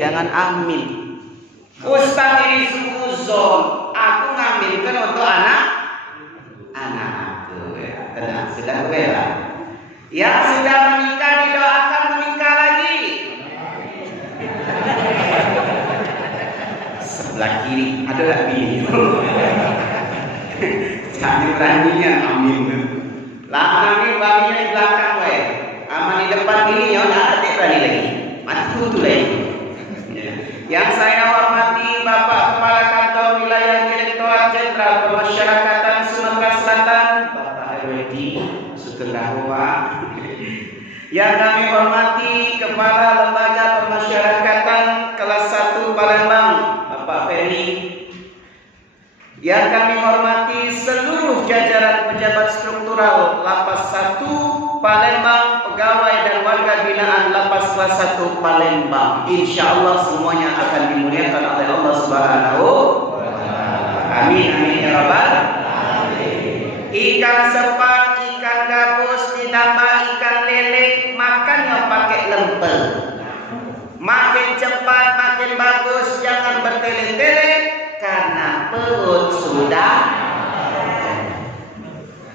Jangan amin. Ustaz ini suzon, aku ngambilkan untuk anak aku ya. Tenang, sudah bela. Yang sudah menikah didoakan menikah lagi. Sebelah kiri ada lagi. Jangan beraninya amin. Lah amin baginya di belakang we. Aman di depan ini ya enggak ada berani lagi. Mati tuh lagi. Yang saya hormati Bapak Kepala Kantor Wilayah Direktorat Jenderal Pemasyarakatan Sumatera Selatan, Bapak Herwedi Sutengahua. Yang kami hormati Kepala Lembaga Pemasyarakatan Kelas 1 Palembang, Bapak Ferry. Yang kami hormati seluruh jajaran pejabat struktural Lapas 1 Palembang, pegawai dan warga binaan Lapas Kelas 1 Palembang. Insya Allah semuanya akan dimuliakan oleh Allah Subhanahu wa Ta'ala. Amin amin ya rabbal alamin. Ikan sepat, ikan gabus ditambah ikan lele, makannya pakai lempel. Makin cepat makin bagus, jangan bertele-tele karena perut sudah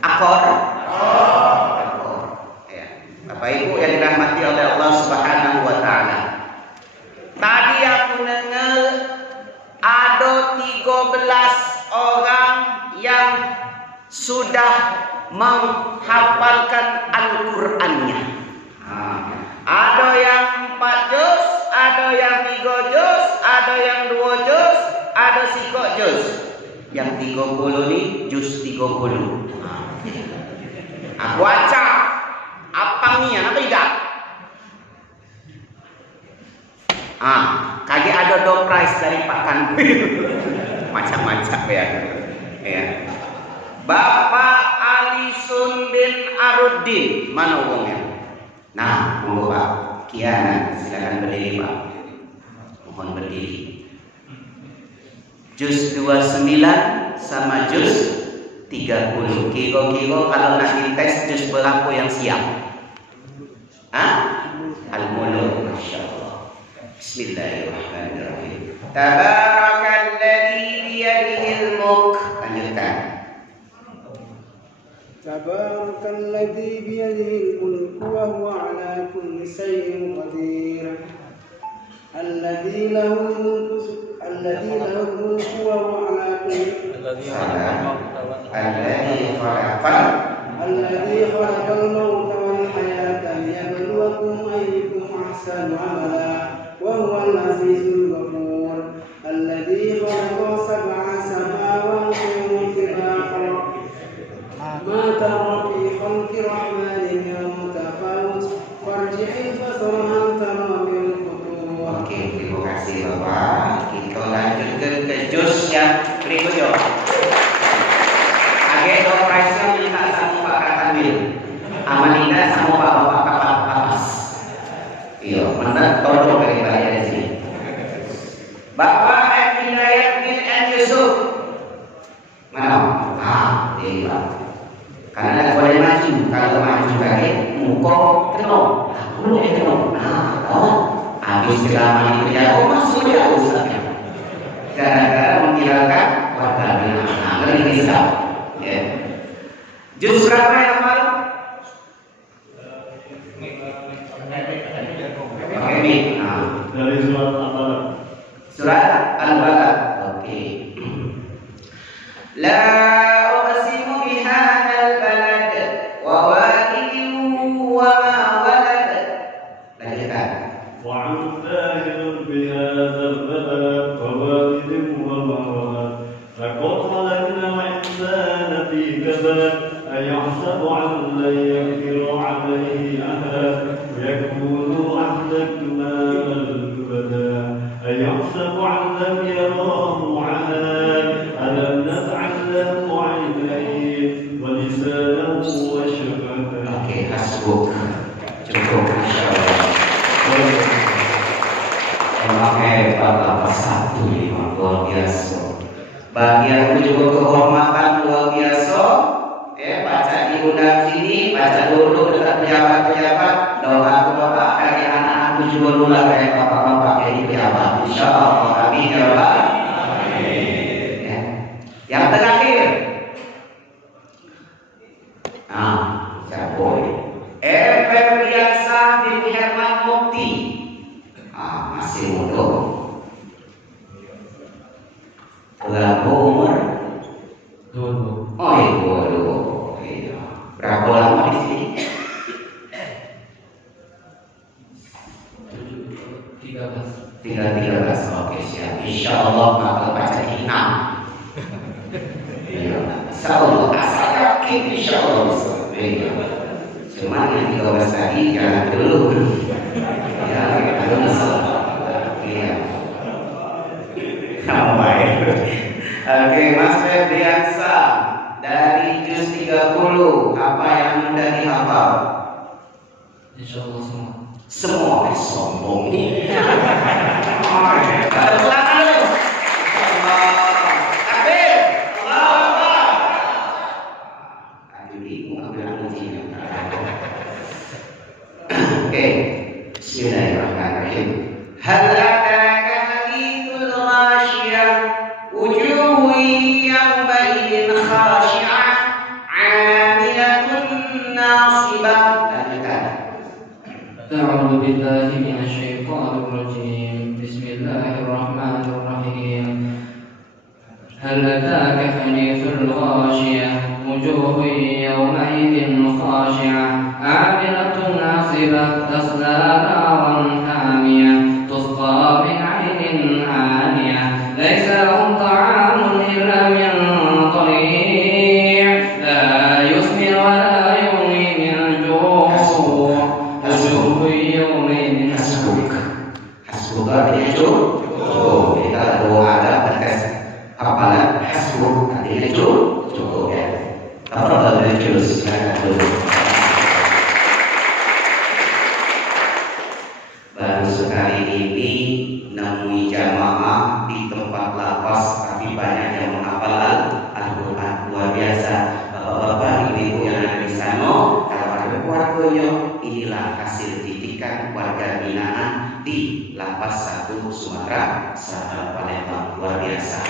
akor. Bapak Ibu yang dirahmati oleh Allah Subhanahu wa Ta'ala. Tadi aku dengar ada 13 orang yang sudah menghafalkan Al-Qur'annya. Ada yang 4 juz, ada yang 3 juz, ada yang 2 juz, ada sikok juz. Yang 30 nih juz 30. Aku baca apangnya apa tidak? Kaki ada door prize dari Pak Kanwil. Macam-macam ya. Bapak Alisun bin Aruddin, mana uangnya? Nah, monggo Pak. Kiana, silakan berdiri Pak. Mohon berdiri. Juz 29 sama juz 30. Kira-kira kalau nak dites juz berapa yang siap? Al-Muluk, Masya Allah. Bismillahirrahmanirrahim. Tabarakalladzi biyadihil mulk. Lanjutkan. Tabarakalladzi biyadihil mulk wa huwa ala kulli syai'in qadir. Alladzi lahul mulku wa huwa ala kulli الذي خلق الموت والحياة ليبلوكم أيكم أحسن عملا وهو العزيز الغفور الذي خلق 7 سماوات طباقا ما ترى في خلق الرحمن من تفاوت فارجع البصر هل ترى من فطور. Oke, terima kasih Bapak. Kita lanjutkan ke juz yang berikutnya. Door prize-nya minta sama Pak Kanwil, Amanita sama Bapak Kapas. Iya, mana tolong dari balik dari sini. Bapak Hidayat bin Yusuf. Mana? Iya. Karena tidak boleh maju. Kalau maju balik, muka kena. Mulut kena. Habis selama itu dia masuk dia Ustaznya. Gara-gara menghilangkan warga binaan. Ngeri risau. Juz berapa yang malu? Dari surat Al-Balad. Surat Al-Balad. Oke. La uqsimu bihadzal balad wa walidin wa ma walad. Lanjutkan. Wa amthal bihadzal balad wa walidin wa ma walad. Laqad khalaqna al-insana fi kabad. أيحسب أن لن يقدر عليه أحد يكون أهلكنا البدا أيحسب أن لم يراه أحد ألم نجعل له عينين ولسانا وشفتين. Oke, hasbuk. Cukup insyaallah. Memakai Bapak 1 luar biasa. Bagian juga kehormatan luar biasa. Baca diundang sini, baca dulu dekat pejabat-pejabat, doa ke Bapak, kayak anak-anakku juga dulu kayak bapak-bapak kayak pejabat. masih muda. Berapa umur? 22. Oh iya. Berapa lama di sini? 13. Oke, siap. Insya Allah bakal baca 6. Iya. Insya Allah. Asal yakin insya Allah bisa. Iya. Cuma yang 13 tadi jangan dulu. Ya, belum bisa. Iya. Baik. Oke, Mas Febriansa dari juz 30 apa yang mudah dihafal? Insya Allah semua. Semua sombong nih. Ulangan dulu. Takbir. Allahu Akbar. Aduh, bingung ambil ujian. Oke. Bismillahirrahmanirrahim. Hal ataka hadithul ghashiyah wujuhun yawma idzin khashi'ah 'amilatun nasibah. أعوذ بالله من الشيطان الرجيم بسم الله الرحمن الرحيم هل أتاك حديث الغاشية وجوه يومئذ خاشعة عاملة ناصبة تصلى نارا حامية تسقى من عين آنية ليس لهم طعام إلا من ضريع لا يسمن ولا يغني من جوع Hasbuka artinya cukup. Kita doa ada batas hafalan hasbuk artinya cukup ya. Tafadhal ya juz dulu. Baru sekali ini nemui jamaah di tempat lapas tapi banyak yang menghafal Al-Quran. Luar biasa. Bapak-bapak, ibu-ibu yang ada di sana, kalau ada keluarganya, inilah hasil didikan warga binaan di Lapas 1 Sumatera Selatan Palembang. Luar biasa.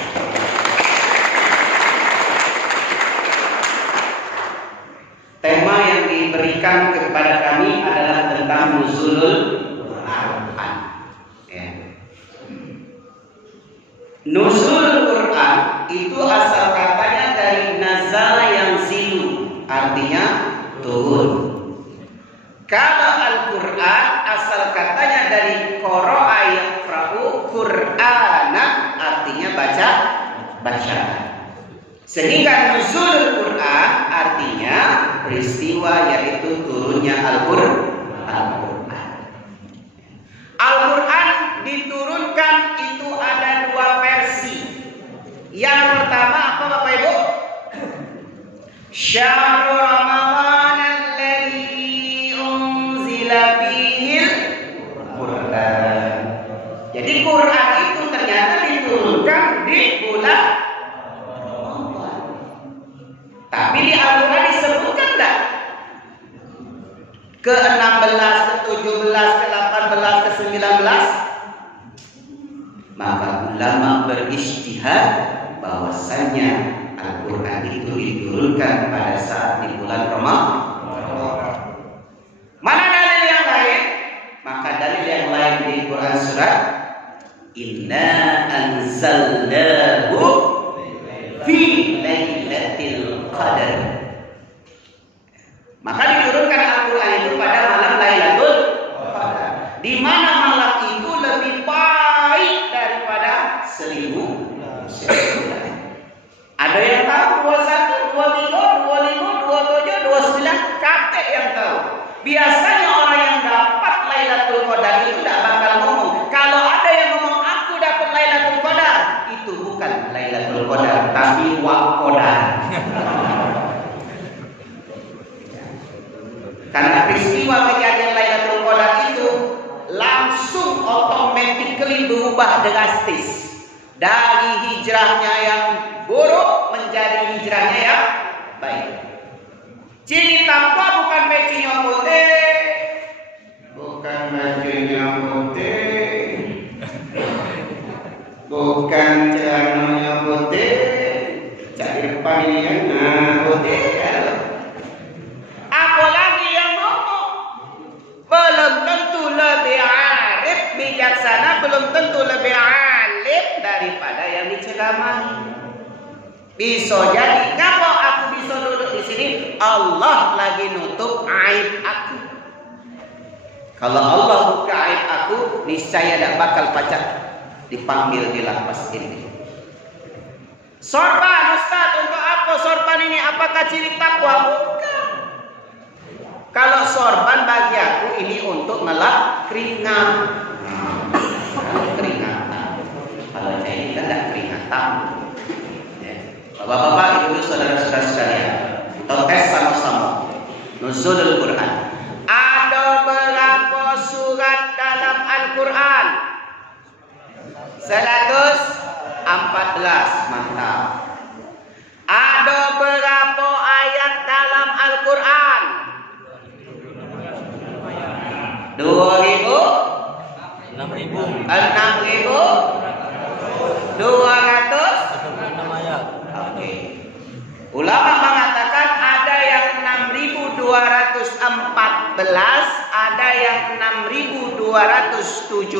Tema yang diberikan kepada kami adalah tentang nuzulul Quran. Ya. Nuzulul Quran itu asal katanya dari nazala yang zilu, artinya turun. Kalau Al-Quran asal katanya dari qara'a yaqra'u Qur'ana, artinya baca. Sehingga nuzulul Quran artinya peristiwa yaitu turunnya Al-Quran. Al-Quran diturunkan itu ada 2 versi. Yang pertama apa Bapak Ibu? Syahrul Ramadan alladzi unzila fihil Quran. Jadi Quran itu ternyata diturunkan di bulan Ramadan. Tapi di Al-Quran disebutkan enggak? Ke-16, ke-17, ke-18, ke-19. Maka ulama berijtihad bahwasanya Al-Quran itu diturunkan pada saat di bulan Ramadan. Mana dalil yang lain? Maka dalil yang lain di Quran surat Inna anzalnahu fi lailatul qadar. Maka diturunkan Al-Quran itu pada malam Lailatul Qadar. Di mana malam itu lebih baik daripada 1000 bulan. Ada yang tahu 21, 22, 25, 27, 29, kakek yang tahu. Biasanya orang yang dapat Lailatul Qadar itu tidak bakal ngomong. Kalau ada yang ngomong aku dapat Lailatul Qadar, itu bukan Lailatul Qadar, tapi Waqadar. Karena peristiwa kejadian Lailatul Qadar itu langsung automatically berubah drastis dari hijrahnya yang buruk menjadi hijrahnya yang baik. Ciri takwa bukan pecinya putih, bukan bajunya putih, bukan celananya putih, cari depan ini kan, nah putih. Apalagi yang ngomong belum tentu lebih arif bijaksana sana belum tentu lebih alim daripada yang diceramahi. Bisa jadi, ngapa aku bisa duduk di sini? Allah lagi nutup aib aku. Kalau Allah buka aib aku, niscaya tidak bakal pacak dipanggil di lapas ini. Sorban, Ustaz, untuk apa sorban ini? Apakah ciri takwa? Bukan. Kalau sorban bagi aku ini untuk ngelap keringat. Keringatan. Kalau saya ini kan tidak keringatan. Bapak-bapak, ibu, saudara-saudara sekalian, kita tes sama-sama. Nuzulul Quran. Ada berapa surat dalam Al-Quran? 114. Mantap. Ada berapa ayat dalam Al-Quran? 2.000? 6.000. 6.200? Oke. Ulama mengatakan ada yang 6.214, ada yang 6.217,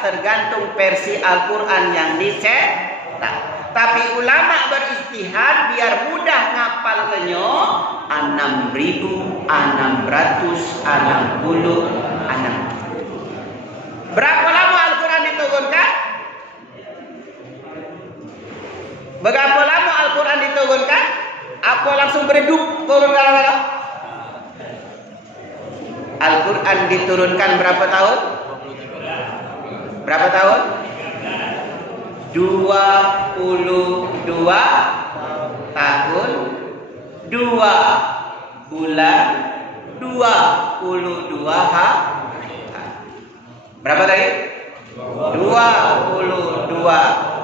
tergantung versi Al-Quran yang dicetak. Tapi ulama beristihad biar mudah ngapalnya 6.666. Berapa lama Al-Quran diturunkan? Berapa lama Al-Quran diturunkan? Apa langsung beredup turun kala-kala? Al-Quran diturunkan berapa tahun? Berapa tahun? 22 tahun, 2 bulan, 22 hari. Berapa tadi? 22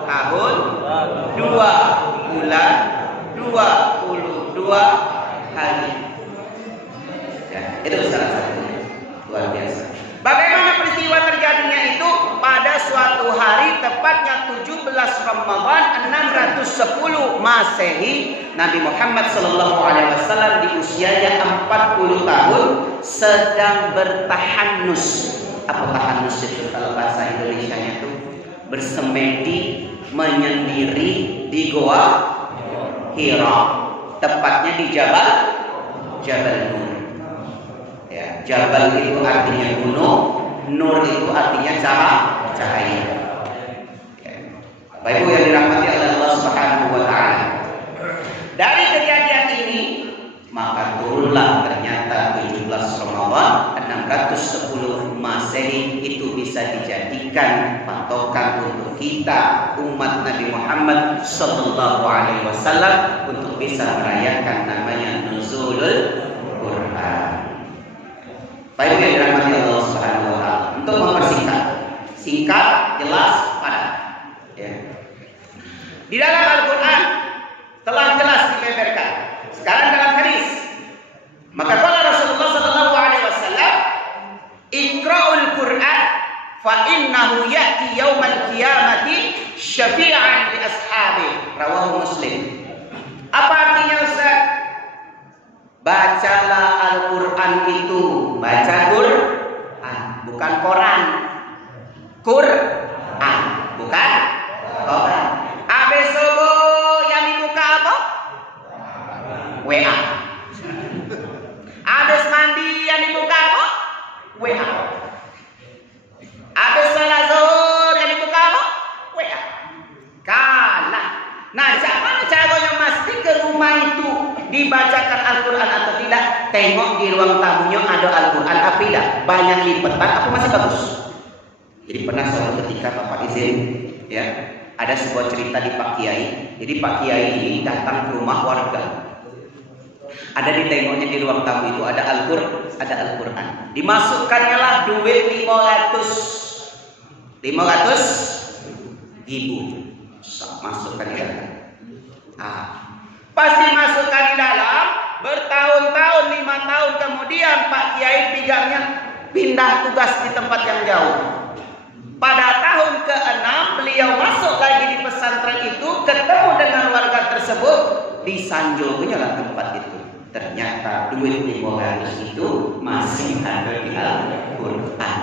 tahun, 2 bulan, 22 hari. Ya, itu salah satunya. Luar biasa. Bagaimana peristiwa terjadinya itu? Pada suatu hari tepatnya 17 Ramadan 610 Masehi, Nabi Muhammad SAW di usianya 40 tahun sedang bertahanus. Apa tahanus itu kalau bahasa Indonesianya itu? Bersemedi, menyendiri di Goa Hira, tepatnya di Jabal Nur. Ya, Jabal itu artinya gunung, Nur itu artinya cahaya. Ya. Bapak Ibu yang dirahmati oleh Allah Subhanahu wa taala. Dari kejadian ini maka turunlah ternyata 17 Ramadan 610 Masehi itu bisa dijadikan patokan untuk kita umat Nabi Muhammad sallallahu alaihi wasallam untuk bisa merayakan namanya Nuzulul Quran. Baik yang dirahmati Allah Subhanahu wa taala. Untuk mempersingkat, singkat, jelas, padat. Ya. Di dalam Al-Quran telah jelas dibeberkan. Sekarang dalam hadis, maka kalau Rasulullah sallallahu alaihi wasallam, "Iqra'ul Qur'an fa innahu ya'ti yaumal qiyamati syafi'an li ashabi." Rawahu Muslim. Apa artinya, Ustaz? Bacalah Al-Quran itu. Baca Quran, bukan Quran. Quran, bukan Quran. Habis subuh yang dibuka apa? WA. Habis mandi yang dibuka apa? WA. Habis salat zuhur yang dibuka apa? WA. Kalah. Nah, mana caranya mesti ke rumah itu dibacakan Al-Quran atau tidak? Tengok di ruang tamunya ada Al-Quran apa tidak? Banyak lipetan apa masih bagus? Jadi pernah suatu ketika Bapak izin, ya, ada sebuah cerita di Pak Kiai. Jadi Pak Kiai ini datang ke rumah warga. Ada ditengoknya di ruang tamu itu ada Al-Quran. Dimasukkannya lah duit 500 ribu. Masukkan di dalam. Pas dimasukkan di dalam, bertahun-tahun 5 tahun kemudian Pak Kiai pigangnya pindah tugas di tempat yang jauh. Pada tahun ke-6 beliau masuk lagi di pesantren itu, ketemu dengan warga tersebut, disanjungnya lah tempat itu. Ternyata duit 500 itu masih ada di Al-Quran.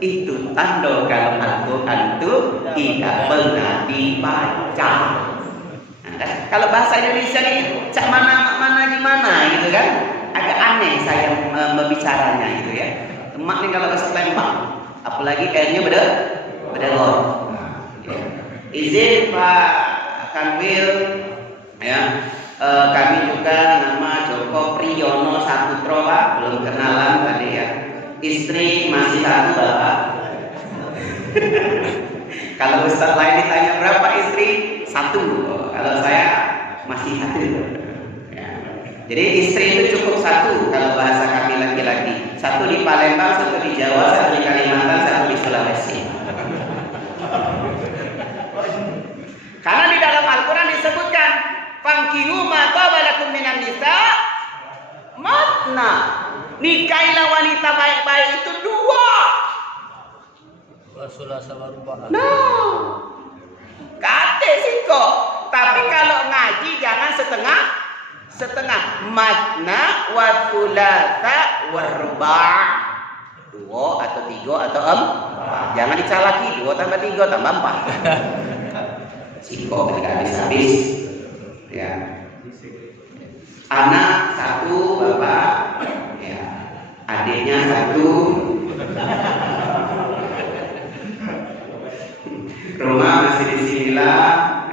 Itu tanda kalau Al-Quran itu tidak pernah dibaca. Nah, kan? Kalau bahasa Indonesia ini cak mana gimana gitu kan, agak aneh saya berbicaranya gitu ya. Emak nih kalau bahasa Lembang, apalagi R-nya beda-beda. Izin Pak Kanwil ya. Kami juga nama Joko Priyono Saputro Pak, belum kenalan tadi ya. Istri masih satu Bapak. Kalau Ustaz lain ditanya berapa istri? Satu. Kalau saya masih satu. Ya. Jadi istri itu cukup satu kalau bahasa kami laki-laki. Satu di Palembang, satu di Jawa, satu di Kalimantan, satu di Sulawesi. Karena di dalam Al-Quran disebutkan fankihu ma taba lakum minan nisa matna. Nikahilah wanita baik-baik itu dua. Nah, kate sih kok. Tapi kalau ngaji jangan setengah. Matna wa thulatha wa ruba'. Dua atau tiga atau empat. Jangan dicalaki 2 tambah 3 tambah 4. Siko tidak habis-habis. Ya. Anak satu bapak, ya. Adiknya satu. Rumah masih di sinilah,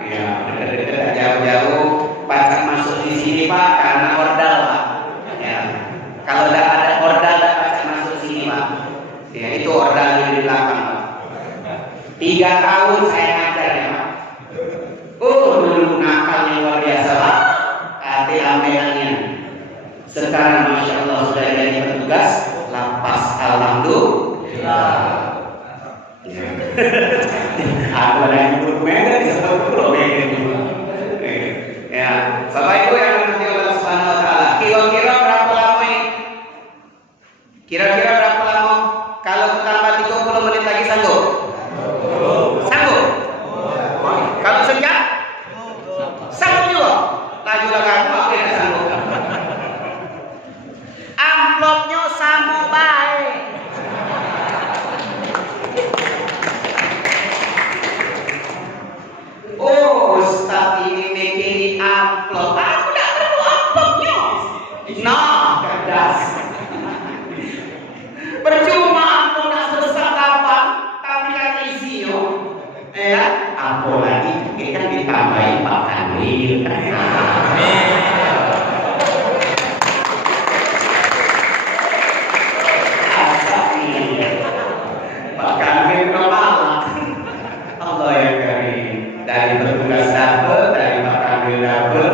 ya. Dekat-dekat jauh-jauh. Pacar masuk di sini Pak karena ordal Pak. Ya. Kalau tidak ada ordal, tidak pacar masuk sini Pak. Ya itu ordal yang di belakang Pak. 3 tahun saya ngajar ya Pak. Dulu nakal yang luar biasa Pak. Ambeannya. Sekarang Masya Allah sudah jadi petugas lapas. Alhamdulillah. Aku ada yang bermain di sebuah pulau ya. Bapak Ibu yang dirahmati Allah Subhanahu Wa Taala. Kira-kira berapa lama ini? Kira-kira berapa lama? Kalau tambah 30 menit lagi sanggup? Sanggup? Kalau sejam? Sanggup juga? Lajulah kamu, aku yang sanggup. Amplopnya sama baik. Oh, Ustaz ini bikin amplop. Aku tidak perlu amplopnya. Nah, cerdas. Percuma amplop tidak sebesar kapan, tapi kan isinya. Ya, apalagi kita ditambahin Pak Kanwil. Pak Kanwil kepala. Allah ya karim. Dari petugas dapur, dari Pak Kanwil dapur,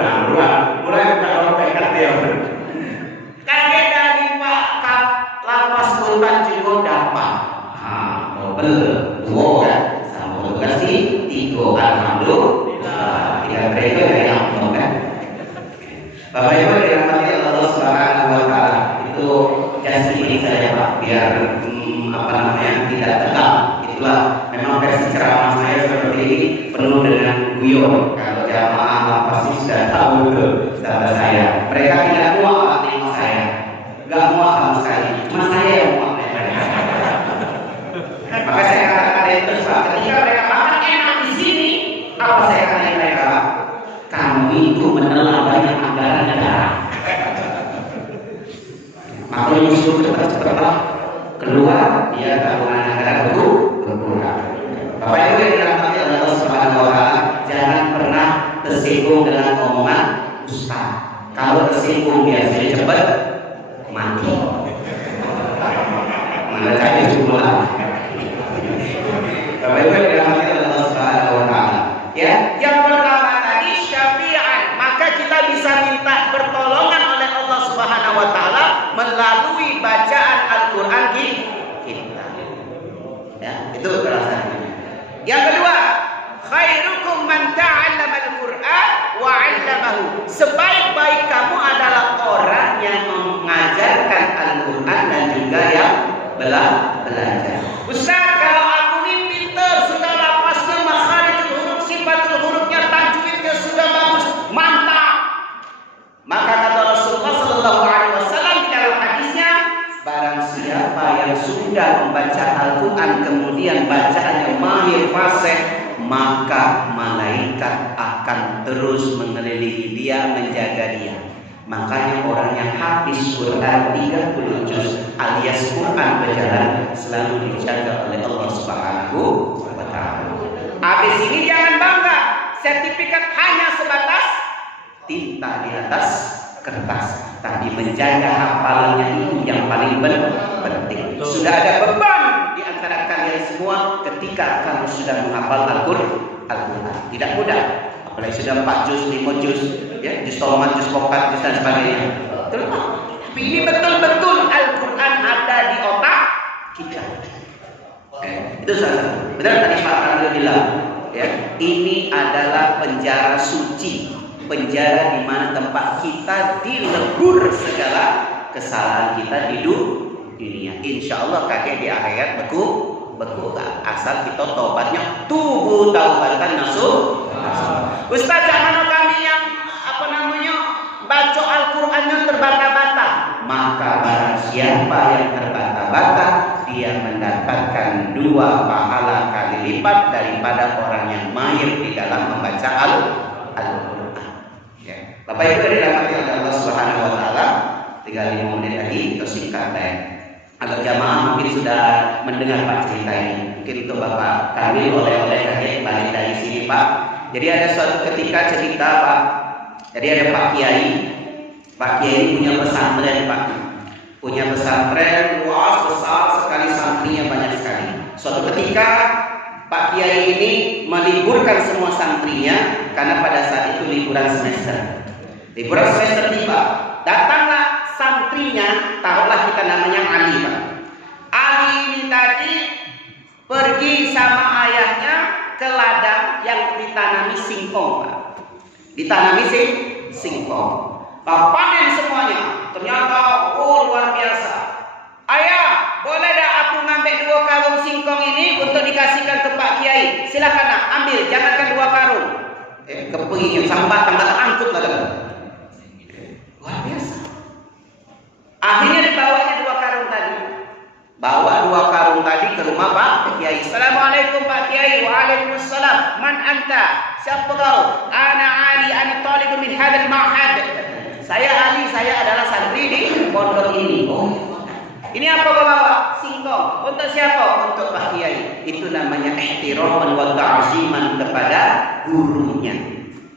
mulai buka dompet ya. Kakek dari Pak Lapas Sultan juga dapat. Mobil 2 kan, sama petugas di 3. Alhamdulillah. Tidak mereka dari amplop kan. Bapak Ibu dirahmati Allah Subhanahu Wa Taala. Itu jasa ini saya Pak, biar tidak tegak. Itulah memang versi ceramah saya seperti ini, penuh dengan guyon. Kalau jamaah lapas ini sudah tahu betul sahabat saya. Mereka tidak muak Pak nengok saya, nggak muak sama sekali. Cuma saya yang muak mereka. Maka saya katakan itu Pak, ketika mereka makan enak di sini, apa saya katakan mereka? Kamu itu menelan banyak anggaran negara. Maka justru cepat-cepat keluar, dia tabungan negara berkurang. Bapak Ibu yang dirahmati Allah Subhanahu Wa Taala, jangan pernah tersinggung dengan omongan ustaz. Kalau tersinggung biasanya cepat mati. Mana saya jumlah. Bapak Ibu yang dirahmati Allah Subhanahu Wa Taala. Ya, yang pertama tadi syafi'an, maka kita bisa minta pertolongan oleh Allah Subhanahu Wa Taala melalui bacaan Al-Quran kita. Ya, itu rasanya. Yang kedua, khairukum man ta'allama al-Qur'an wa 'allamahu. Sebaik-baik kamu adalah orang yang mengajarkan Al-Quran dan juga yang belajar. Ustaz, kalau aku ini pintar, sudah lapasnya makharijul huruf, sifatul hurufnya, tajwidnya sudah bagus, mantap. Maka kata Rasulullah sallallahu alaihi wasallam di dalam hadisnya, barang siapa yang sudah membaca Al-Quran fasih, maka malaikat akan terus mengelilingi dia, menjaga dia. Makanya orang yang hafiz Quran 30 juz alias Quran berjalan selalu dijaga oleh Allah Subhanahu wa taala. Habis ini jangan bangga, sertifikat hanya sebatas tinta di atas kertas, tapi menjaga hafalannya itu yang paling penting. Sudah ada beban di antara kalian semua ketika kamu sudah menghafal Al-Quran. Tidak mudah. Apalagi sudah 4 juz, 5 juz, ya, juz tomat, juz pokat, juz dan sebagainya. Tapi ini betul-betul Al-Quran ada di otak kita. Itu salah. Benar tadi Pak Ramil bilang, ya, ini adalah penjara suci, penjara di mana tempat kita dilebur segala kesalahan kita di dunia. Insya Allah kakek di akhirat beku asal kita tobatnya tubuh taubatan nasuh. Ustaz, mana kami yang baca Al-Qurannya terbata-bata? Maka barang siapa yang terbata-bata, dia mendapatkan 2 pahala kali lipat daripada orang yang mahir di dalam membaca Al-Quran. Ya. Bapak Ibu yang dirahmati oleh Allah Subhanahu wa taala, tinggal 5 menit lagi kita singkat agar jamaah mungkin sudah mendengar Pak cerita ini. Mungkin untuk Bapak kami oleh-oleh kakek balik dari sini Pak. Jadi ada suatu ketika cerita Pak. Jadi ada Pak Kiai. Pak Kiai punya pesantren Pak. Punya pesantren luas besar sekali, santrinya banyak sekali. Suatu ketika Pak Kiai ini meliburkan semua santrinya karena pada saat itu liburan semester. Liburan semester tiba. Datanglah santrinya, taruhlah kita namanya Ali Pak. Ali ini tadi pergi sama ayahnya ke ladang yang ditanami singkong Pak. Ditanami singkong. Pak panen semuanya. Ternyata luar biasa. Ayah, boleh dah aku ngambil 2 karung singkong ini untuk dikasihkan ke Pak Kiai? Silakan nak, ambil, jangankan 2 karung. Kepenginya sambat angkut lah kan. Luar biasa. Akhirnya dibawanya 2 karung tadi. Bawa 2 karung tadi ke rumah Pak Kiai. Assalamualaikum Pak Kiai. Waalaikumsalam. Man anta? Siapa kau? Ana Ali, ana talib min hadzal ma'had. Saya Ali, saya adalah santri di pondok ini. Ini apa kau bawa? Singkong. Untuk siapa? Untuk Pak Kiai. Itu namanya ihtiraman wa ta'ziman kepada gurunya.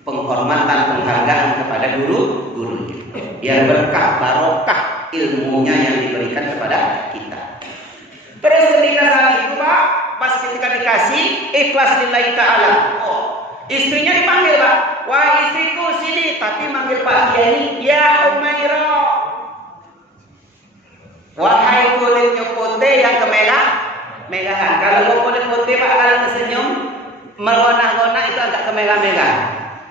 Penghormatan, penghargaan kepada gurunya. Biar berkah, barokah ilmunya yang diberikan kepada kita. Terus ketika saat itu Pak, pas ketika dikasih ikhlas lillahi ta'ala. Istrinya dipanggil Pak. Wah istriku sini, tapi manggil Pak Kiai, ya Humaira. Wahai kulitnya putih yang kemerah-merahan. Kalau kulit putih Pak, kalau tersenyum merona-rona itu agak kemerah-merah.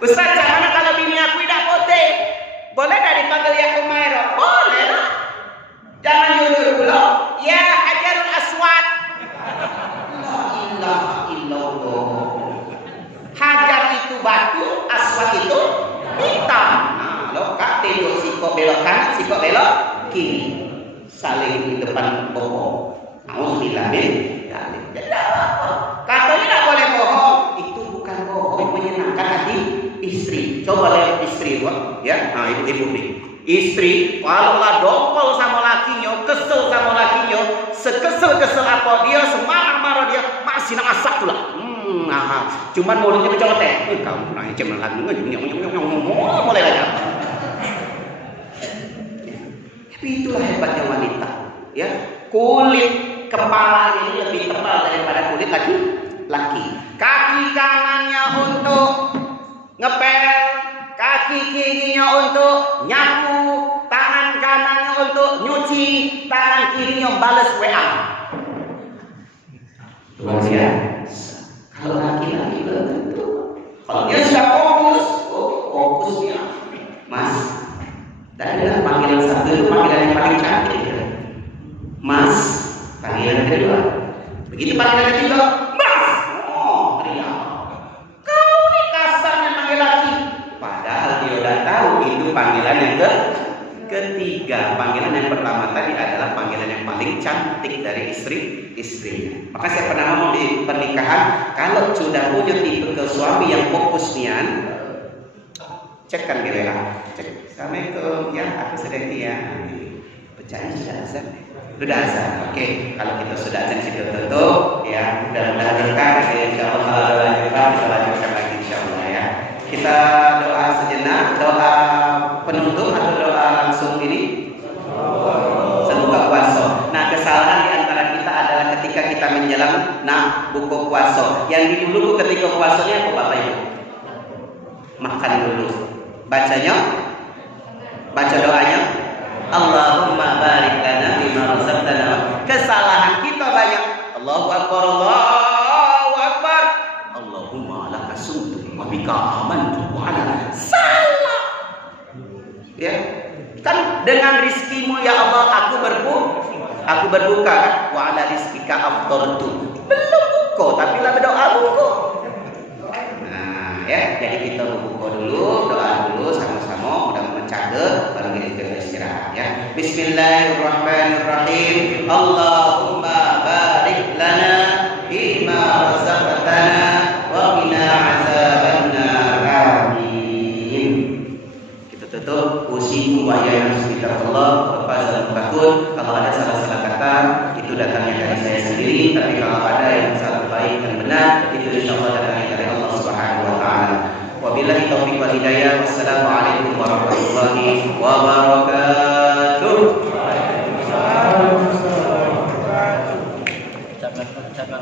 Ustaz, mana kalau bini aku tidak putih? Boleh tak dipanggil ya Humaira? Boleh lah. Jangan jujur dulu. Ya Hajarul Aswad. La ilaha illallah. Hajar itu batu, aswad itu hitam. Nah, lo kak tengok sikok belok kanan, sikok belok kiri. Saling di depan bohong. Auzubillah min dzalik. Katanya tidak boleh bohong. Itu bukan bohong, menyenangkan hati istri. Coba lihat istri Pak, ya. Nah, ibu-ibu nih. Istri kalau lah dongkol sama lakinya, kesel sama lakinya, sekesel-kesel apa dia, semarah-marah dia, masih nak asak tuh lah. Cuman mulutnya mencoloteh. Kamu nanya cuman lagi mulai lagi. Tapi itulah hebatnya wanita, ya. Kulit kepala ini lebih tebal daripada kulit laki. Kaki kanannya untuk ngepel, kaki kirinya untuk nyapu, tangan kanannya untuk nyuci, tangan kirinya balas WA. Luar biasa. Kalau laki-laki belum tentu. Kalau dia sudah fokusnya, Mas. Dan dengan panggilan satu itu panggilan yang paling cantik. Mas, panggilan kedua. Begitu panggilan ketiga, Mas. Teriak. Kau ini kasarnya panggil laki. Padahal dia udah tahu itu panggilan yang ketiga. Panggilan yang pertama tadi adalah panggilan yang paling cantik dari istrinya. Maka saya pernah ngomong di pernikahan, kalau sudah punya tipe ke suami yang fokus nian, cekkan di WA, cek, Assalamualaikum, ya aku sedang ya, percaya sudah azan, Oke, kalau kita sudah azan kita tutup, ya mudah-mudahan berkah, insya Allah lanjutkan, kita lanjutkan lagi insya Allah ya. Kita doa sejenak, doa penutup atau doa langsung ini? Semoga puasa. Nah, kesalahan di antara kita adalah ketika kita menjelang buka puasa. Yang dulu ketika puasanya apa Bapak Ibu? Makan dulu. Baca doanya. Allahumma barik lana bima razaqtana. Kesalahan kita banyak. Allahu akbar, Allahu akbar. Allahumma laka sumtu wa bika amantu wa ala. Salah. Ya. Kan dengan rizkimu ya Allah aku berbuka wa ala rizkika aftartu. Belum buka tapi lah berdoa buka. Nah, ya, jadi kita buka dulu, doa dulu sama-sama, mudah mencaga baru kita istirahat ya. Bismillahirrahmanirrahim. Allahumma barik lana bima razaqtana wa qina azabannar. Amin. Kita tutup usiku wa ya Allah kepada takut. Kalau ada salah-salah kata itu datangnya dari saya sendiri, tapi kalau ada yang salah baik dan benar itu insyaallah datangnya dari Allah Subhanahu wa taala. Wabillahi taufiq wal hidayah. Wassalamualaikum warahmatullahi wabarakatuh.